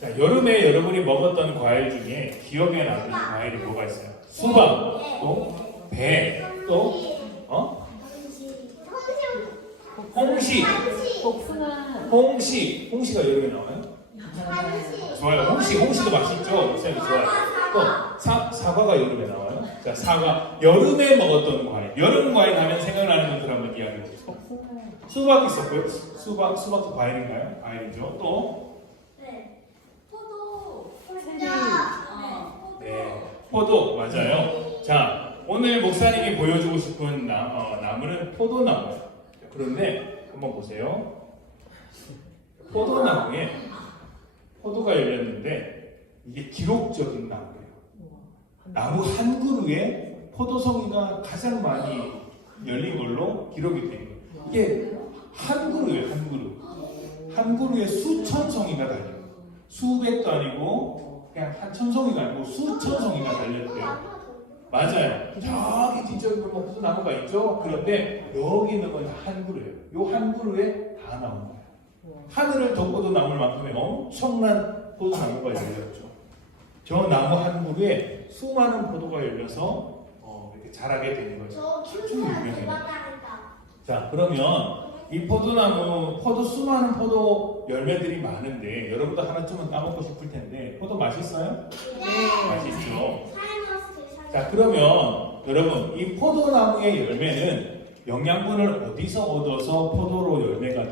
자, 여름에 여러분이 먹었던 과일 중에 기억에 남는 과일이 뭐가 있어요? 수박, 또 배, 또 홍시. 홍시가 여름에 나와요? 좋아요. 홍시도 맛있죠. 선생님 좋아요. 또 사과가 여름에 나와요. 자, 사과 여름에 먹었던 과일. 여름 과일 하면 생각나는 것들 한번 이야기해 보세요. 수박 있었고요. 수박도 과일인가요? 과일이죠. 또 포도 맞아요. 자, 오늘 목사님이 보여주고 싶은 나무는 포도나무예요. 그런데 한번 보세요. 포도나무에 포도가 열렸는데 이게 기록적인 나무예요. 나무 한 그루에 포도송이가 가장 많이 열린 걸로 기록이 된 거예요. 이게 한 그루예요. 한 그루에 수천 송이가 달려요. 수백도 아니고 그냥 한 천송이가 아니고 수천 송이가 달렸대요. 맞아요. 저기 뒤쪽에 보면 포도나무가 있죠. 그런데 여기 있는 건 한 그루예요. 요 한 그루에 다 나온 거예요. 하늘을 덮고도 남을 만큼의 엄청난 포도나무가 열렸죠. 저 나무 한 그루에 수많은 포도가 열려서 이렇게 자라게 되는 거죠. 아주 유명해요. 자, 그러면 이 포도나무, 수많은 포도 열매들이 많은데 여러분도 하나쯤은 따먹고 싶을 텐데 포도 맛있어요? 네. 맛있죠. 자, 그러면 여러분 이 포도나무의 열매는 영양분을 어디서 얻어서 포도로 열매가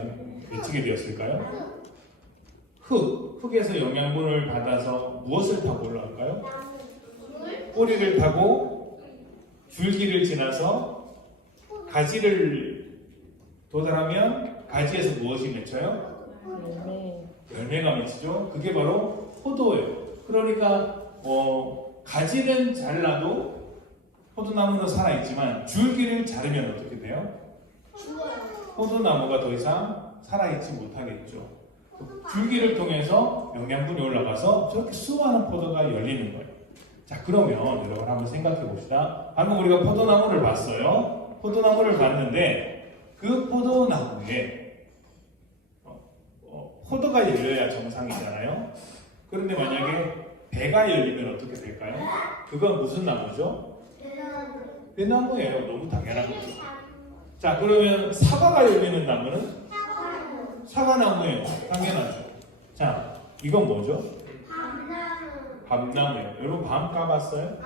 맺히게 되었을까요? 흙에서 영양분을 받아서 무엇을 타고 올라갈까요? 뿌리를 타고 줄기를 지나서 가지를 도달하면 가지에서 무엇이 맺혀요? 열매가 맺히죠. 그게 바로 포도예요. 그러니까 가지는 잘라도 포도나무는 살아있지만 줄기를 자르면 어떻게 돼요? 포도나무가 더 이상 살아있지 못하겠죠. 줄기를 통해서 영양분이 올라가서 저렇게 수많은 포도가 열리는 거예요. 자, 그러면 여러분 한번 생각해 봅시다. 방금 우리가 포도나무를 봤어요. 포도나무를 봤는데 그 포도나무에 포도가 열려야 정상이잖아요. 그런데 만약에 배가 열리면 어떻게 될까요? 그건 무슨 나무죠? 배나무예요. 너무 당연한 거죠. 자, 그러면 사과가 열리는 나무는? 사과나무예요. 당연하죠. 자, 이건 뭐죠? 밤나무예요. 여러분 밤 까봤어요?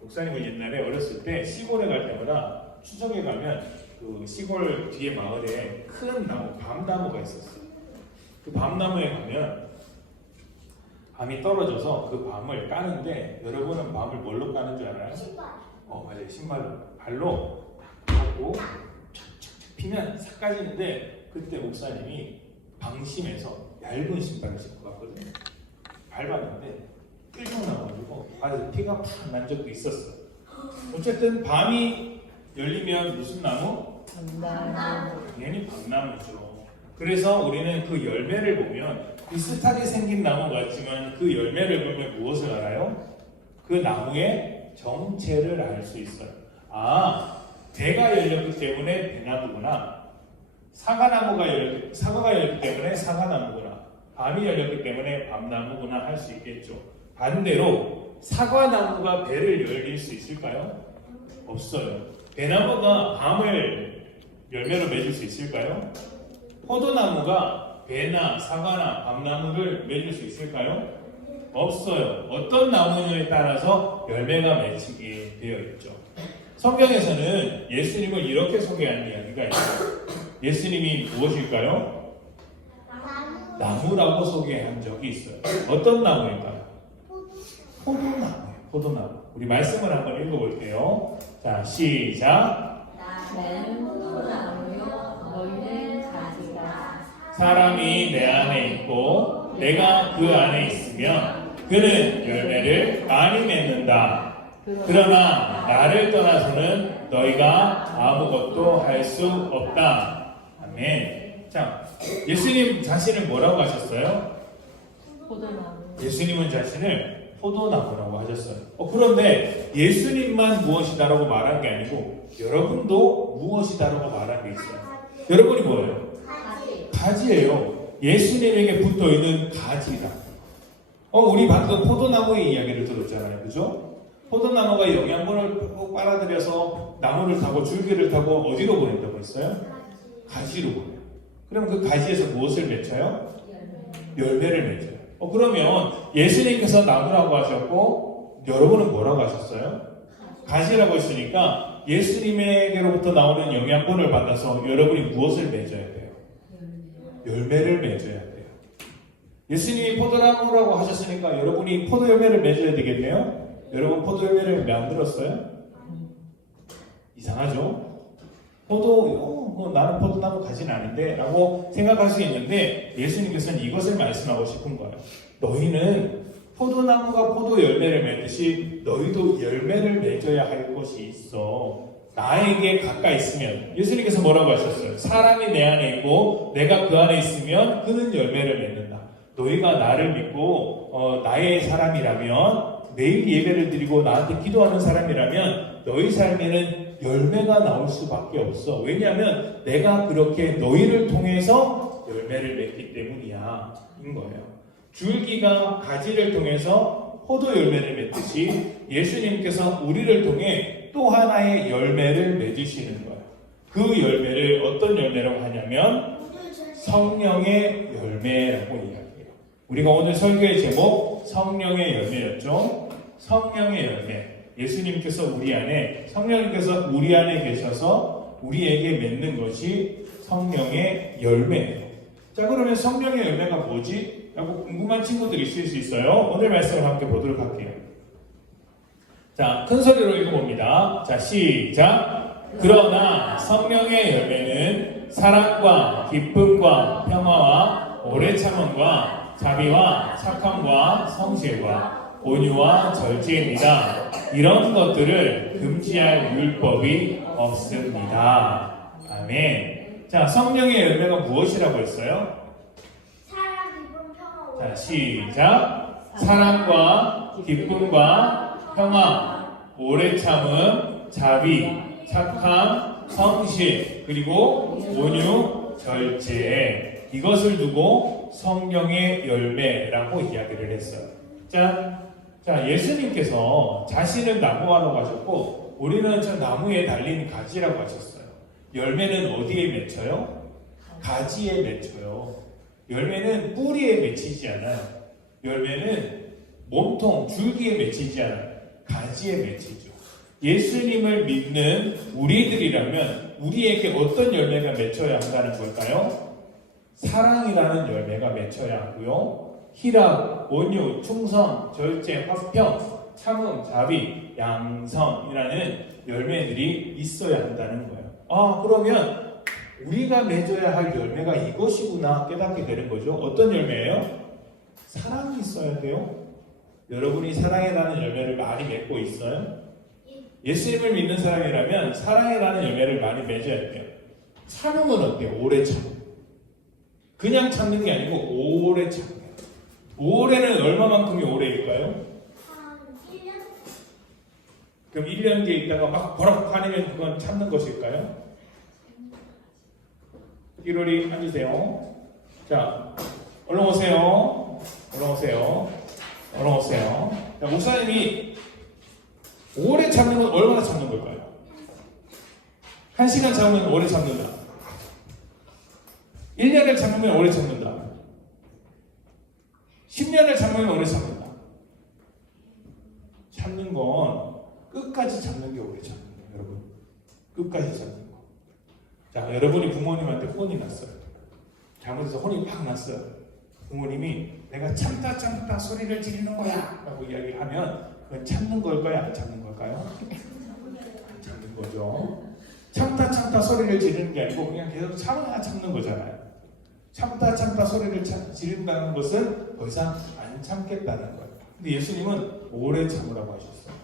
목사님은 옛날에 어렸을 때 시골에 갈 때마다 추석에 가면 그 시골 뒤에 마을에 큰 나무, 밤나무가 있었어요. 그 밤나무에 가면 밤이 떨어져서 그 밤을 까는데 여러분은 밤을 뭘로 까는 줄 알아요? 맞아요. 신발로 발로 하고 촥촥촥 피면 싹 까지는데 그때 목사님이 방심해서 얇은 신발을 신고 갔거든요. 밟았는데 끌고 나가지고 발에서 피가 팍 난 적도 있었어요. 어쨌든 밤이 열리면 무슨 나무? 밤나무. 당연히 밤나무죠. 그래서 우리는 그 열매를 보면 비슷하게 생긴 나무 같지만 그 열매를 보면 무엇을 알아요? 그 나무의 정체를 알 수 있어요. 배가 열렸기 때문에 배나무구나. 사과가 열렸기 때문에 사과나무구나. 밤이 열렸기 때문에 밤나무구나 할 수 있겠죠. 반대로 사과나무가 배를 열릴 수 있을까요? 없어요. 배나무가 밤을 열매로 맺을 수 있을까요? 포도나무가 배나 사과나 밤나무를 맺을 수 있을까요? 없어요. 어떤 나무에 따라서 열매가 맺히게 되어 있죠. 성경에서는 예수님을 이렇게 소개하는 이야기가 있어요. 예수님이 무엇일까요? 나무라고 소개한 적이 있어요. 어떤 나무일까요? 포도나무예요. 포도나무. 우리 말씀을 한번 읽어볼게요. 자, 시작. 나는 포도나무요, 너희는 가지라. 사람이 내 안에 있고 내가 그 안에 있으면 그는 열매를 많이 맺는다. 그러나 나를 떠나서는 너희가 아무것도 할 수 없다. 아멘. 자, 예수님 자신을 뭐라고 하셨어요? 포도나무. 예수님은 자신을 포도나무라고 하셨어요. 그런데 예수님만 무엇이다라고 말한 게 아니고 여러분도 무엇이다라고 말한 게 있어요. 여러분이 뭐예요? 가지예요. 예수님에게 붙어 있는 가지다. 우리 방금 포도나무의 이야기를 들었잖아요. 그죠? 포도나무가 영양분을 꼭 빨아들여서 나무를 타고 줄기를 타고 어디로 보낸다고 했어요? 가지로 보내요. 그럼 그 가지에서 무엇을 맺혀요? 열매를 맺어요. 그러면 예수님께서 나무라고 하셨고 여러분은 뭐라고 하셨어요? 가지라고 했으니까 예수님에게로부터 나오는 영양분을 받아서 여러분이 무엇을 맺어야 돼요? 열매를 맺어야 돼요. 예수님이 포도나무라고 하셨으니까 여러분이 포도 열매를 맺어야 되겠네요. 여러분 포도 열매를 만들었어요? 이상하죠? 나는 포도나무 가지는 아닌데 라고 생각할 수 있는데 예수님께서는 이것을 말씀하고 싶은 거예요. 너희는 포도나무가 포도 열매를 맺듯이 너희도 열매를 맺어야 할 것이 있어. 나에게 가까이 있으면, 예수님께서 뭐라고 하셨어요? 사람이 내 안에 있고 내가 그 안에 있으면 그는 열매를 맺는다. 너희가 나를 믿고 나의 사람이라면, 매일 예배를 드리고 나한테 기도하는 사람이라면 너희 삶에는 열매가 나올 수밖에 없어. 왜냐하면 내가 그렇게 너희를 통해서 열매를 맺기 때문이야. 인 거예요. 줄기가 가지를 통해서 포도 열매를 맺듯이 예수님께서 우리를 통해 또 하나의 열매를 맺으시는 거예요. 그 열매를 어떤 열매라고 하냐면 성령의 열매라고 이야기해요. 우리가 오늘 설교의 제목 성령의 열매였죠. 성령의 열매. 예수님께서 성령님께서 우리 안에 계셔서 우리에게 맺는 것이 성령의 열매예요. 자, 그러면 성령의 열매가 뭐지? 라고 궁금한 친구들이 있을 수 있어요. 오늘 말씀을 함께 보도록 할게요. 자, 큰 소리로 읽어봅니다. 자, 시작. 그러나 성령의 열매는 사랑과 기쁨과 평화와 오래 참음과 자비와 착함과 성실과 온유와 절제입니다. 이런 것들을 금지할 율법이 없습니다. 아멘. 자, 성령의 열매가 무엇이라고 했어요? 자, 시작. 사랑과 기쁨과 평화, 오래 참음, 자비, 착함, 성실, 그리고 온유, 절제. 이것을 두고 성령의 열매라고 이야기를 했어요. 자, 예수님께서 자신을 나무라고 하셨고 우리는 저 나무에 달린 가지라고 하셨어요. 열매는 어디에 맺혀요? 가지에 맺혀요. 열매는 뿌리에 맺히지 않아요. 열매는 몸통, 줄기에 맺히지 않아요. 가지에 맺히죠. 예수님을 믿는 우리들이라면 우리에게 어떤 열매가 맺혀야 한다는 걸까요? 사랑이라는 열매가 맺혀야 하고요. 희락, 온유, 충성, 절제, 화평, 참음, 자비, 양성이라는 열매들이 있어야 한다는 거예요. 그러면 우리가 맺어야 할 열매가 이것이구나 깨닫게 되는 거죠. 어떤 열매예요? 사랑이 있어야 돼요. 여러분이 사랑이라는 열매를 많이 맺고 있어요? 예수님을 믿는 사람이라면 사랑이라는 열매를 많이 맺어야 돼요. 참음은 어때요? 오래 참음. 그냥 참는 게 아니고 오래 참는. 오래는 얼마만큼이 오래일까요? 한 1년? 그럼 1년 뒤에 있다가 막 버럭 화내면 그건 참는 것일까요? 1월이 앉으세요. 자, 얼른 오세요. 자, 목사님이 오래 참는 건 얼마나 참는 걸까요? 1시간 참으면 오래 참는다. 1년을 참으면 오래 참는다. 10년을 참으면 오래 참는다. 참는 건 끝까지 참는 게 오래 참는 거예요, 여러분. 끝까지 참는 거. 자, 여러분이 부모님한테 혼이 났어요. 잘못해서 혼이 팍 났어요. 부모님이 내가 참다 소리를 지르는 거야 라고 이야기하면 그건 참는 걸까요? 안 참는 걸까요? 안 참는 거죠. 참다 소리를 지르는 게 아니고 그냥 계속 참는 거잖아요. 참다 소리를 지른다는 것은 더 이상 안 참겠다는 거예요. 근데 예수님은 오래 참으라고 하셨어요.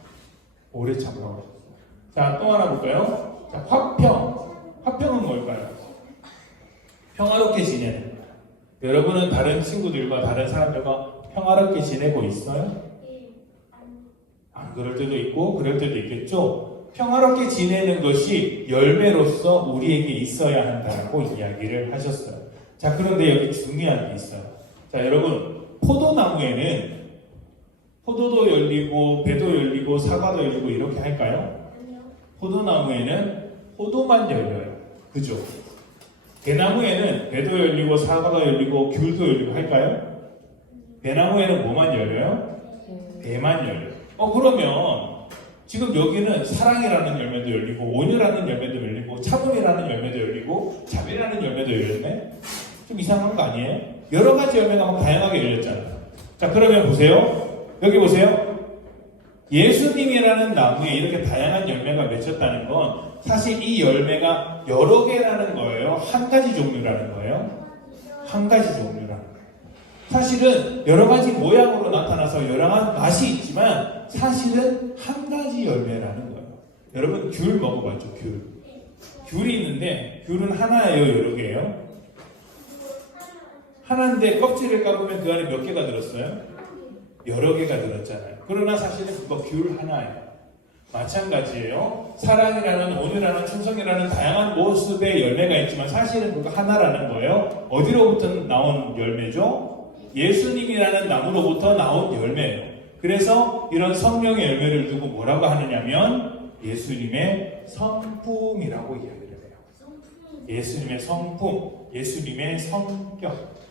오래 참으라고 하셨어요. 자, 또 하나 볼까요? 자, 화평은 뭘까요? 평화롭게 지내는 거예요. 여러분은 다른 친구들과 다른 사람들과 평화롭게 지내고 있어요? 안 그럴 때도 있고 그럴 때도 있겠죠. 평화롭게 지내는 것이 열매로서 우리에게 있어야 한다고 이야기를 하셨어요. 자, 그런데 여기 중요한 게 있어요. 자, 여러분, 포도나무에는 포도도 열리고 배도 열리고 사과도 열리고 이렇게 할까요? 포도나무에는 포도만 열려요. 그죠? 배나무에는 배도 열리고 사과도 열리고 귤도 열리고 할까요? 배나무에는 뭐만 열려요? 배만 열려요. 그러면 지금 여기는 사랑이라는 열매도 열리고 온유라는 열매도 열리고 참음이라는 열매도 열리고 자비라는 열매도 열렸네? 좀 이상한 거 아니에요? 여러 가지 열매가 막 다양하게 열렸잖아요. 자, 그러면 보세요. 여기 보세요. 예수님이라는 나무에 이렇게 다양한 열매가 맺혔다는 건 사실 이 열매가 여러 개라는 거예요? 한 가지 종류라는 거예요? 한 가지 종류라는 거예요. 사실은 여러 가지 모양으로 나타나서 여러 가지 맛이 있지만 사실은 한 가지 열매라는 거예요. 여러분 귤 먹어봤죠? 귤이 있는데 귤은 하나예요? 여러 개예요? 하나인데 껍질을 까보면 그 안에 몇 개가 들었어요? 여러 개가 들었잖아요. 그러나 사실은 그거 귤 하나예요. 마찬가지예요. 사랑이라는 온유라는 충성이라는 다양한 모습의 열매가 있지만 사실은 그거 하나라는 거예요. 어디로부터 나온 열매죠? 예수님이라는 나무로부터 나온 열매예요. 그래서 이런 성령의 열매를 두고 뭐라고 하느냐면 예수님의 성품이라고 이야기를 해요. 예수님의 성품, 예수님의 성격,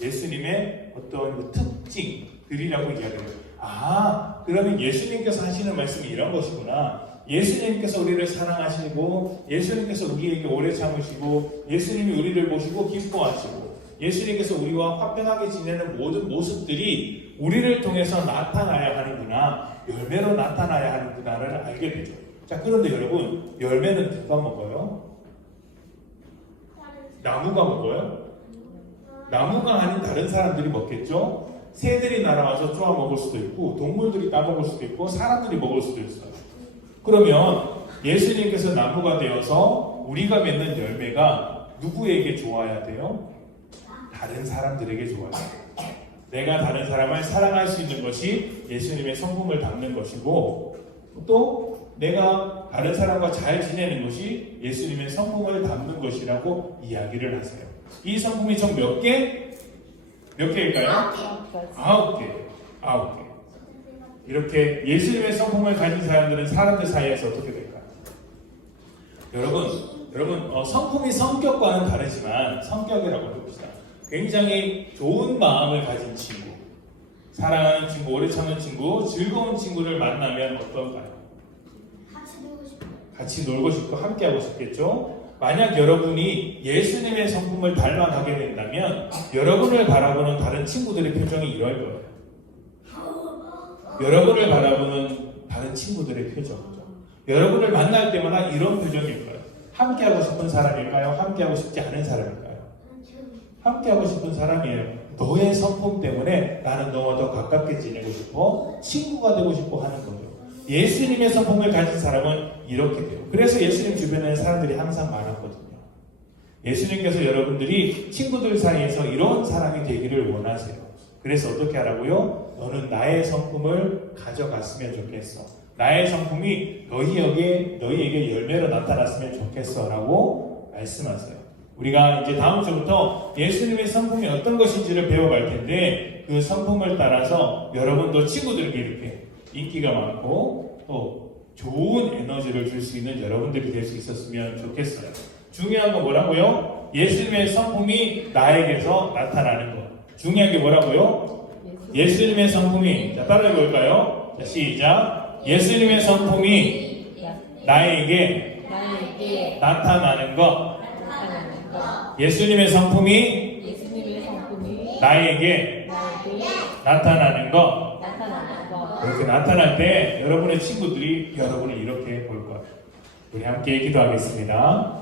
예수님의 어떤 그 특징들이라고 이야기를 해요. 그러면 예수님께서 하시는 말씀이 이런 것이구나. 예수님께서 우리를 사랑하시고 예수님께서 우리에게 오래 참으시고 예수님이 우리를 보시고 기뻐하시고 예수님께서 우리와 화평하게 지내는 모든 모습들이 우리를 통해서 나타나야 하는구나, 열매로 나타나야 하는구나를 알게 되죠. 자, 그런데 여러분, 열매는 누가 먹어요? 나무가 먹어요? 나무가 아닌 다른 사람들이 먹겠죠? 새들이 날아와서 쪼아 먹을 수도 있고 동물들이 따먹을 수도 있고 사람들이 먹을 수도 있어요. 그러면 예수님께서 나무가 되어서 우리가 맺는 열매가 누구에게 좋아야 돼요? 다른 사람들에게 좋아야 돼요. 내가 다른 사람을 사랑할 수 있는 것이 예수님의 성품을 담는 것이고 또 내가 다른 사람과 잘 지내는 것이 예수님의 성품을 담는 것이라고 이야기를 하세요. 이 성품이 총 몇 개? 몇 개일까요? 9개. 9개. 이렇게 예수님의 성품을 가진 사람들은 사람들 사이에서 어떻게 될까요? 여러분, 성품이 성격과는 다르지만 성격이라고 해봅시다. 굉장히 좋은 마음을 가진 친구, 사랑하는 친구, 오래 참는 친구, 즐거운 친구를 만나면 어떨까요? 같이 놀고 싶고 함께하고 싶겠죠? 만약 여러분이 예수님의 성품을 닮아가게 된다면 여러분을 바라보는 다른 친구들의 표정이 이럴 거예요. 여러분을 바라보는 다른 친구들의 표정이죠. 여러분을 만날 때마다 이런 표정일 거예요. 함께하고 싶은 사람일까요? 함께하고 싶지 않은 사람일까요? 함께하고 싶은 사람이에요. 너의 성품 때문에 나는 너와 더 가깝게 지내고 싶어, 친구가 되고 싶어 하는 거죠. 예수님의 성품을 가진 사람은 이렇게 돼요. 그래서 예수님 주변에 사람들이 항상 많았거든요. 예수님께서 여러분들이 친구들 사이에서 이런 사람이 되기를 원하세요. 그래서 어떻게 하라고요? 너는 나의 성품을 가져갔으면 좋겠어. 나의 성품이 너희에게 열매로 나타났으면 좋겠어 라고 말씀하세요. 우리가 이제 다음 주부터 예수님의 성품이 어떤 것인지를 배워갈 텐데 그 성품을 따라서 여러분도 친구들에게 이렇게 인기가 많고 또 좋은 에너지를 줄 수 있는 여러분들이 될 수 있었으면 좋겠어요. 중요한 건 뭐라고요? 예수님의 성품이 나에게서 나타나는 것. 중요한 게 뭐라고요? 예수님의 성품이, 자 따라해 볼까요? 자, 시작. 예수님의 성품이 나에게 나타나는 것. 예수님의 성품이 나에게 나타나는 것. 이렇게 나타날 때 여러분의 친구들이 여러분을 이렇게 볼 거예요. 우리 함께 기도하겠습니다.